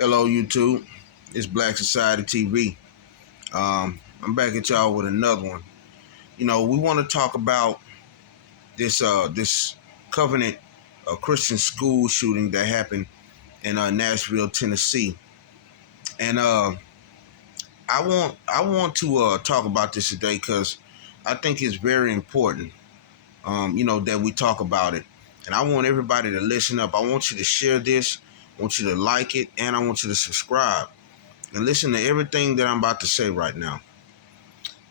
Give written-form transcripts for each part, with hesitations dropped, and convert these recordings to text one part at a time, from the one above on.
Hello, YouTube. It's Black Society TV. I'm back at y'all with another one. We want to talk about this Covenant Christian school shooting that happened in Nashville, Tennessee, and I want to talk about this today because I think it's very important. That we talk about it, and I want everybody to listen up. I want you to share this. I want you to like it, and I want you to subscribe and listen to everything that I'm about to say right now.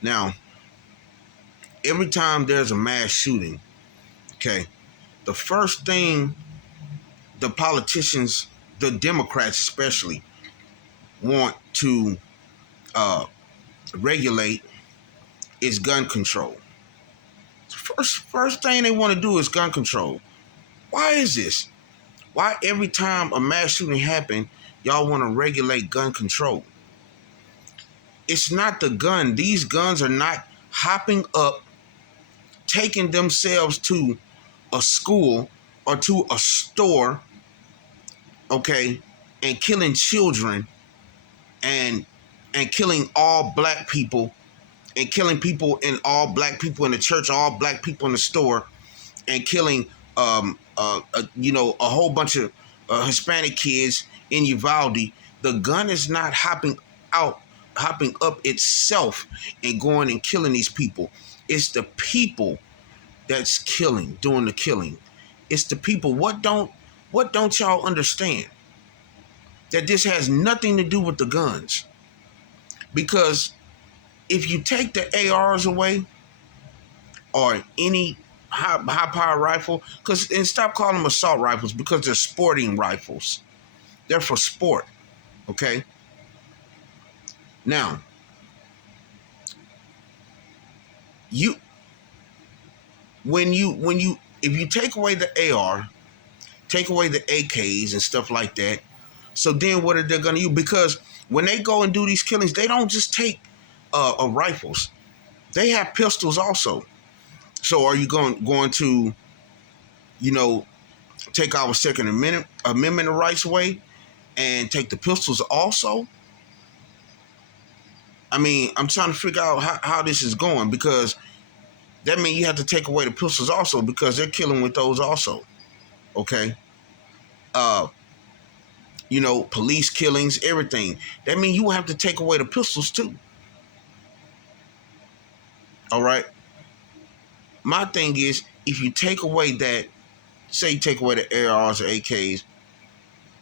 Now, every time there's a mass shooting, okay, the first thing the politicians, the Democrats especially, want to uh, regulate is gun control. First thing they want to do is gun control. Why is this? Why every time a mass shooting happens, y'all want to regulate gun control? It's not the gun. These guns are not hopping up, taking themselves to a school or to a store, okay, and killing children and killing all black people and killing people in all black people in the church, all black people in the store, and killing a whole bunch of Hispanic kids in Uvalde. The gun is not hopping up itself and going and killing these people. It's the people that's doing the killing. It's the people. What don't y'all understand? That this has nothing to do with the guns. Because if you take the ARs away or any high power rifle, and stop calling them assault rifles because they're sporting rifles. They're for sport. Okay? Now, if you take away the AR, take away the AKs and stuff like that, so then what are they going to use? Because when they go and do these killings, they don't just take rifles. They have pistols also. So are you going to, take our Second Amendment rights away and take the pistols also? I mean, I'm trying to figure out how this is going, because that means you have to take away the pistols also, because they're killing with those also. Okay? Police killings, everything. That means you have to take away the pistols too. All right? My thing is, if you take away that, say you take away the ARs or AKs,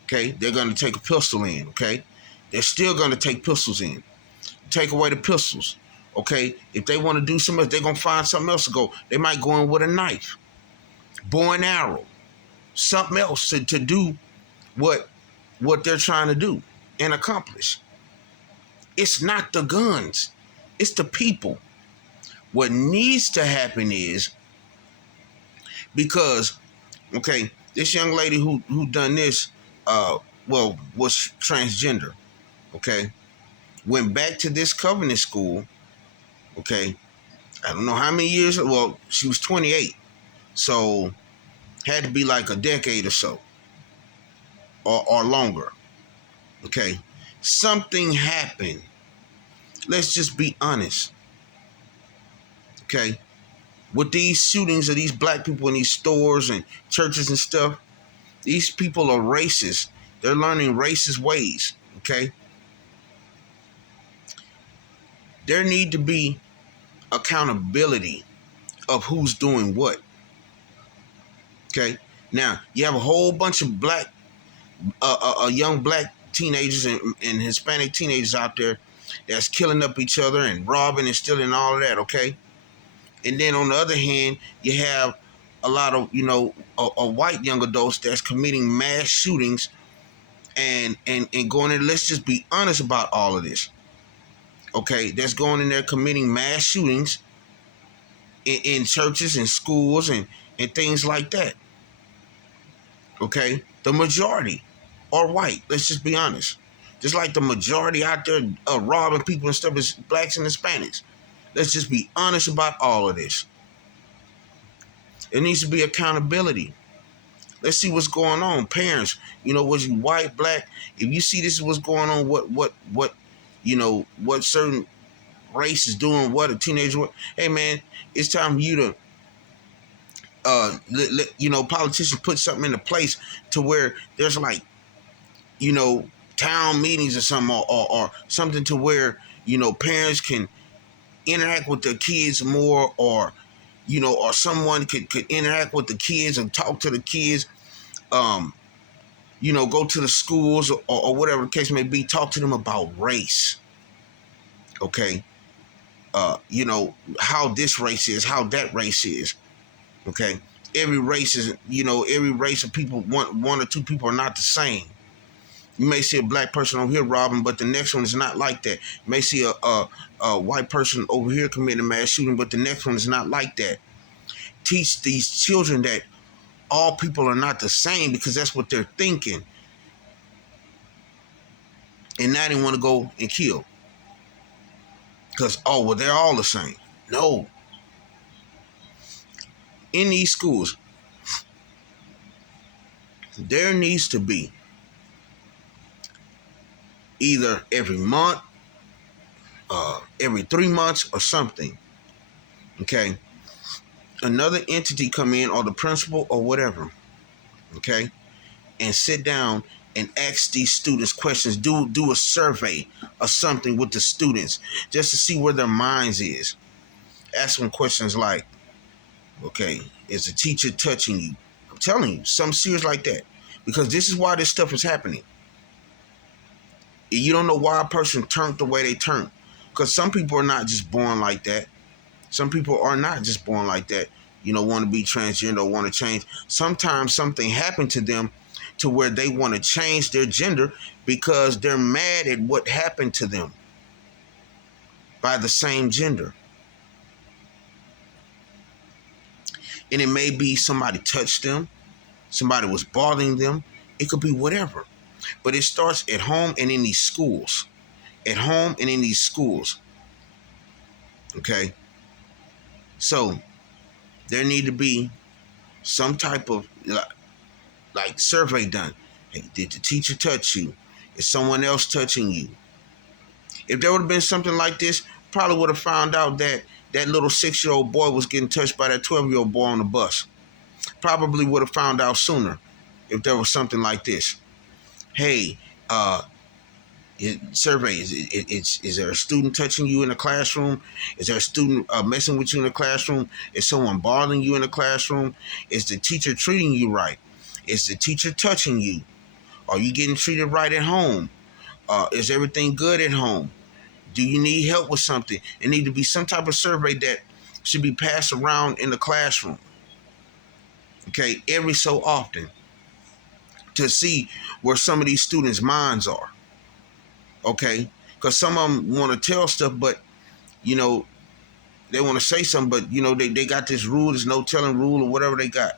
okay, they're going to take a pistol in, okay? They're still going to take pistols in. Take away the pistols, okay? If they want to do something else, they're going to find something else to go. They might go in with a knife, bow and arrow, something else to do what they're trying to do and accomplish. It's not the guns. It's the people. What needs to happen is, because, okay, this young lady who done this, was transgender, okay, went back to this Covenant school, okay, I don't know how many years, well, she was 28, so had to be like a decade or so, or longer, okay. Something happened. Let's just be honest, okay. With these shootings of these black people in these stores and churches and stuff, these people are racist. They're learning racist ways, okay? There need to be accountability of who's doing what, okay? Now, you have a whole bunch of young black teenagers and Hispanic teenagers out there that's killing up each other and robbing and stealing and all of that, okay? And then on the other hand, you have a lot of, white young adults that's committing mass shootings and going in. Let's just be honest about all of this. Okay, that's going in there committing mass shootings in churches and schools and things like that. Okay, the majority are white. Let's just be honest. Just like the majority out there robbing people and stuff is blacks and Hispanics. Let's just be honest about all of this. There needs to be accountability. Let's see what's going on. Parents, was you white, black? If you see this is what's going on, what certain race is doing, what a teenager, hey man, it's time for you to, politicians put something into place to where there's like, town meetings or something, or something to where, parents can interact with their kids more, or or someone could interact with the kids and talk to the kids, go to the schools, or whatever the case may be, talk to them about race. Okay. How this race is, how that race is. Okay. Every race is, every race of people, one or two people are not the same. You may see a black person over here robbing, but the next one is not like that. You may see a white person over here committing a mass shooting, but the next one is not like that. Teach these children that all people are not the same, because that's what they're thinking. And now they want to go and kill. Because, they're all the same. No. In these schools, there needs to be either every month, every 3 months or something, okay, another entity come in, or the principal or whatever, okay, and sit down and ask these students questions, do a survey or something with the students, just to see where their minds is. Ask them questions like, okay, is the teacher touching you? I'm telling you, something serious like that, because this is why this stuff is happening. You don't know why a person turned the way they turned, because some people are not just born like that. Some people are not just born like that, want to be transgender or want to change. Sometimes something happened to them to where they want to change their gender because they're mad at what happened to them by the same gender. And it may be somebody touched them, somebody was bothering them. It could be whatever. But it starts at home and in these schools. At home and in these schools. Okay? So, there need to be some type of like survey done. Hey, did the teacher touch you? Is someone else touching you? If there would have been something like this, probably would have found out that that little 6-year-old boy was getting touched by that 12-year-old boy on the bus. Probably would have found out sooner if there was something like this. Hey, survey, is there a student touching you in the classroom? Is there a student messing with you in the classroom? Is someone bothering you in the classroom? Is the teacher treating you right? Is the teacher touching you? Are you getting treated right at home? Is everything good at home? Do you need help with something? It need to be some type of survey that should be passed around in the classroom. Okay, every so often, to see where some of these students' minds are. Okay, because some of them want to tell stuff, but they want to say something, but they got this rule, this no telling rule, or whatever they got,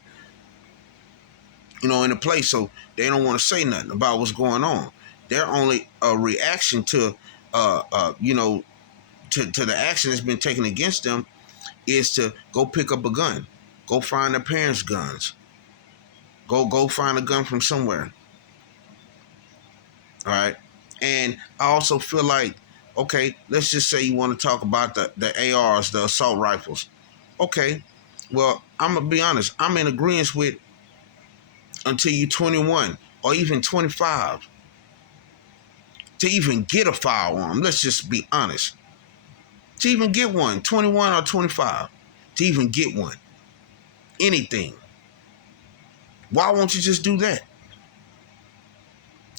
in the place, so they don't want to say nothing about what's going on. They're only a reaction to to the action that's been taken against them is to go pick up a gun, go find their parents' guns, go find a gun from somewhere. All right. And I also feel like, okay, let's just say you want to talk about the ARs, the assault rifles. Okay, well, I'm going to be honest. I'm in agreement with until you're 21 or even 25 to even get a firearm. Let's just be honest. To even get one, 21 or 25, to even get one. Anything. Why won't you just do that?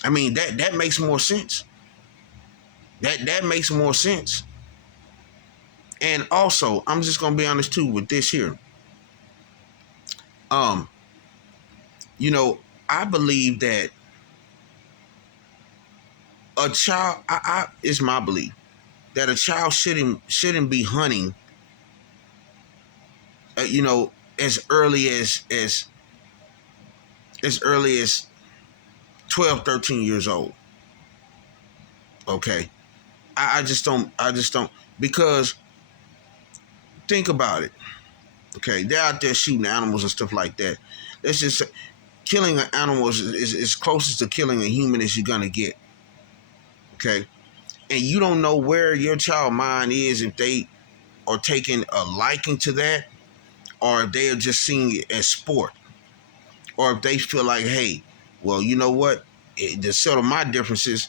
I mean, that makes more sense. That makes more sense. And also, I'm just gonna be honest too with this here. I believe that a child, it's my belief that a child shouldn't be hunting. As early as 12, 13 years old. Okay. I just don't, because think about it. Okay. They're out there shooting animals and stuff like that. Let's just say killing an animal is closest to killing a human as you're gonna get. Okay, and you don't know where your child mind is, if they are taking a liking to that, or if they are just seeing it as sport, or if they feel like, hey, well, you know what, to settle my differences,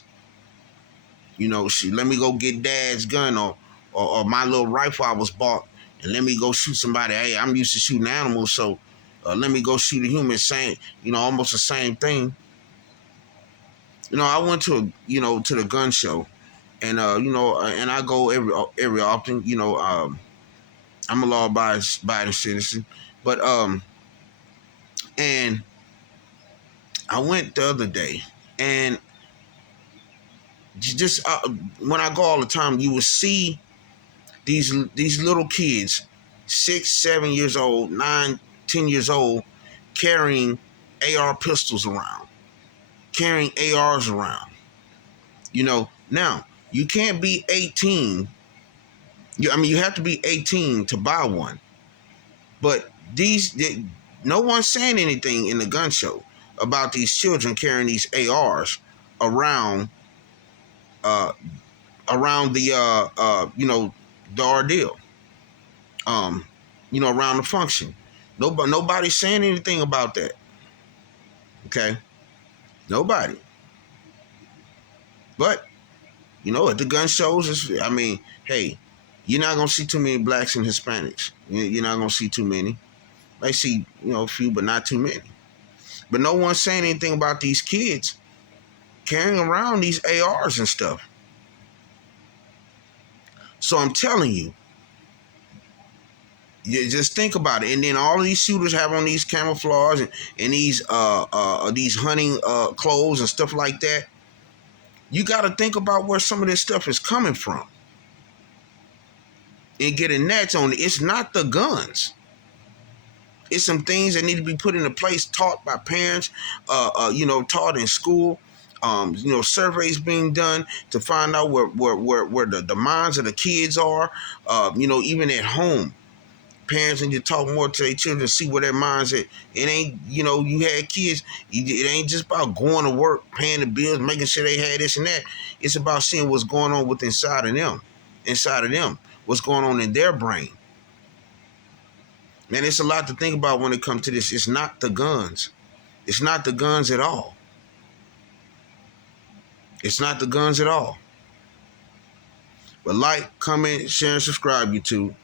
let me go get dad's gun, or my little rifle I was bought, and let me go shoot somebody. Hey, I'm used to shooting animals, so let me go shoot a human. Same, almost the same thing. I went to the gun show, and and I go every often. I'm a law-abiding citizen, but and I went the other day, and just when I go all the time, you will see these little kids, 6, 7 years old, 9, 10 years old, carrying AR pistols around, carrying ARs around. Now you can't be 18. You have to be 18 to buy one. But no one's saying anything in the gun show about these children carrying these ARs around, uh, around the ordeal, around the function. Nobody's saying anything about that. Okay, nobody. But at the gun shows, hey, you're not gonna see too many blacks and Hispanics. You're not gonna see too many. I see, a few, but not too many. But no one's saying anything about these kids carrying around these ARs and stuff. So I'm telling you, you just think about it. And then all of these shooters have on these camouflage and these hunting clothes and stuff like that. You got to think about where some of this stuff is coming from and get a natch on it. It's not the guns. It's some things that need to be put into place, taught by parents, taught in school. Surveys being done to find out where the minds of the kids are. Even at home, parents need to talk more to their children, see where their minds at. It ain't, you had kids. It ain't just about going to work, paying the bills, making sure they had this and that. It's about seeing what's going on inside of them, what's going on in their brain. Man, it's a lot to think about when it comes to this. It's not the guns. It's not the guns at all. It's not the guns at all. But like, comment, share, and subscribe, YouTube.